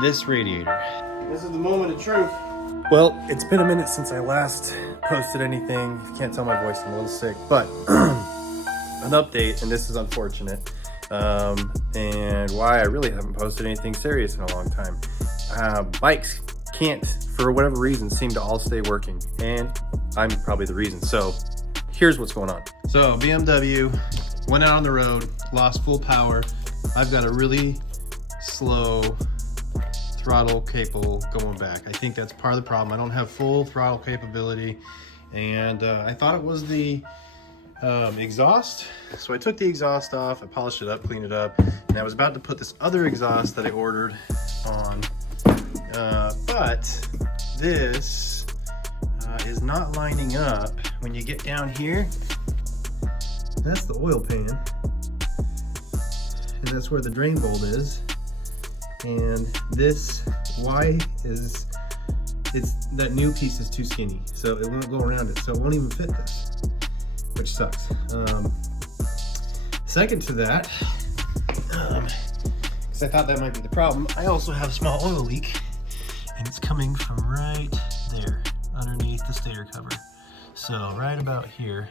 this radiator. This is the moment of truth. Well, it's been a minute since I last posted anything. If you can't tell my voice, I'm a little sick, but an update, and this is unfortunate, and why I really haven't posted anything serious in a long time. Bikes can't, for whatever reason, seem to all stay working, and I'm probably the reason. So here's what's going on. So BMW went out on the road, lost full power. I've got a really slow throttle capable going back. I think that's part of the problem. I don't have full throttle capability, and I thought it was the exhaust. So I took the exhaust off, I polished it up, cleaned it up, and I was about to put this other exhaust that I ordered on, but this is not lining up. When you get down here, that's the oil pan, and that's where the drain bolt is, and this that new piece is too skinny, so it won't go around it, so it won't even fit this, which sucks. Second to that, because I thought that might be the problem, I also have a small oil leak, and it's coming from right there underneath the stator cover. So right about here,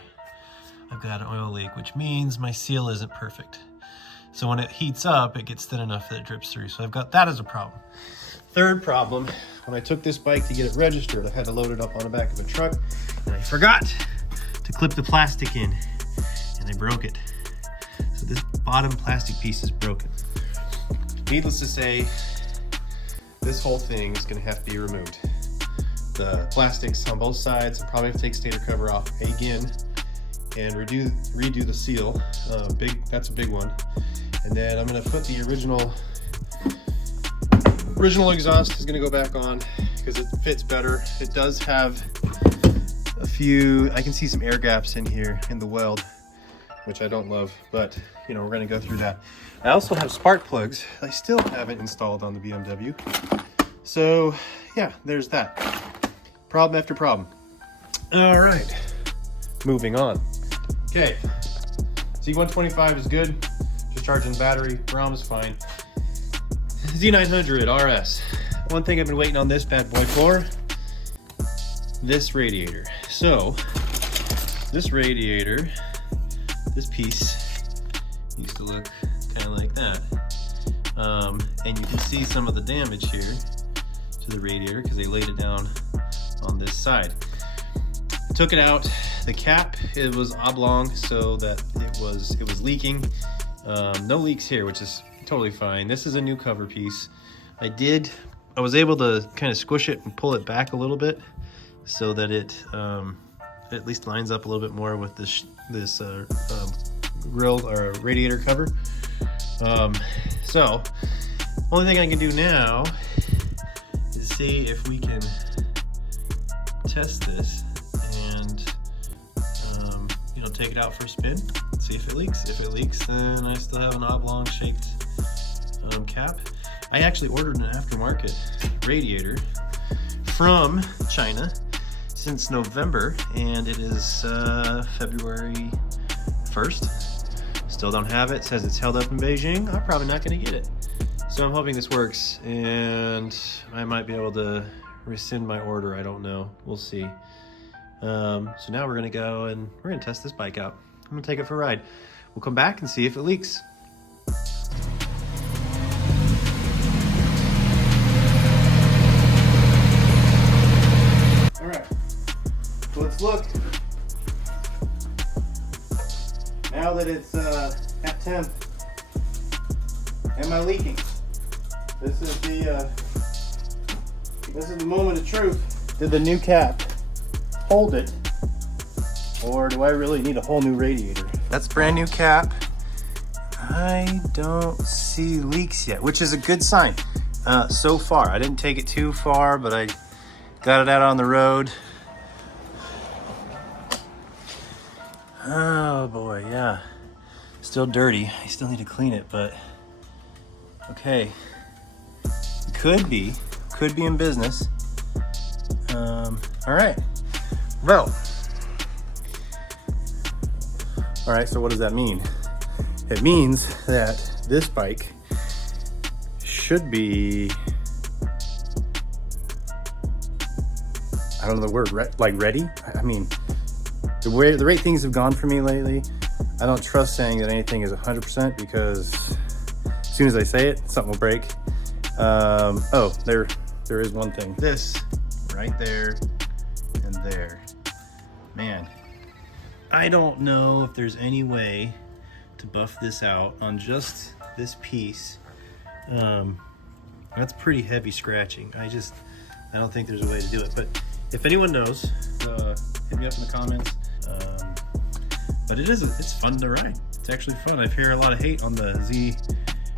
I've got an oil leak, which means my seal isn't perfect. So when it heats up, it gets thin enough that it drips through. So I've got that as a problem. Third problem, when I took this bike to get it registered, I had to load it up on the back of a truck, and I forgot to clip the plastic in, and I broke it. So this bottom plastic piece is broken. Needless to say, this whole thing is gonna have to be removed. The plastics on both sides, I'll probably have to take stator cover off again and redo the seal. That's a big one. And then I'm gonna put the original exhaust is gonna go back on because it fits better. It does have a few, I can see some air gaps in here in the weld, which I don't love, but you know, we're gonna go through that. I also have spark plugs I still haven't installed on the BMW. So yeah, there's that. Problem after problem. All right, moving on. Okay, Z125 is good. Just charging the battery, ROM is fine. Z900rs. One thing I've been waiting on this bad boy for, this radiator. So, this radiator, this piece used to look kind of like that. And you can see some of the damage here to the radiator because they laid it down on this side. I took it out. The cap, it was oblong, so that it was leaking. No leaks here, which is totally fine. This is a new cover piece. I was able to kind of squish it and pull it back a little bit so that it at least lines up a little bit more with this grill or radiator cover. So only thing I can do now is see if we can test this and take it out for a spin, see if it leaks. If it leaks, then I still have an oblong shaped cap. I actually ordered an aftermarket radiator from China since November, and it is February 1st. Still don't have it. It says it's held up in Beijing. I'm probably not going to get it. So I'm hoping this works, and I might be able to rescind my order. I don't know. We'll see. So now we're gonna go and we're gonna test this bike out. I'm gonna take it for a ride. We'll come back and see if it leaks. All right, so let's look. Now that it's at temp, am I leaking? This is the moment of truth. Did the new cap hold it, or do I really need a whole new radiator? That's brand new cap. I don't see leaks yet, which is a good sign so far. I didn't take it too far, but I got it out on the road. Oh boy, yeah. Still dirty. I still need to clean it, but okay. Could be in business. All right. Well, all right, so what does that mean? It means that this bike should be I don't know the word, ready. I mean, the rate things have gone for me lately, I don't trust saying that anything is 100% because as soon as I say it, something will break. Oh, there is one thing. This right there and there. Man, I don't know if there's any way to buff this out on just this piece. That's pretty heavy scratching. I don't think there's a way to do it. But if anyone knows, hit me up in the comments. But it's fun to ride. It's actually fun. I've heard a lot of hate on the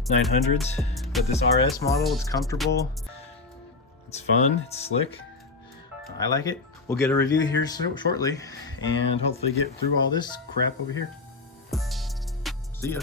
Z900s, but this RS model, it's comfortable, it's fun, it's slick. I like it. We'll get a review here shortly and hopefully get through all this crap over here. See ya.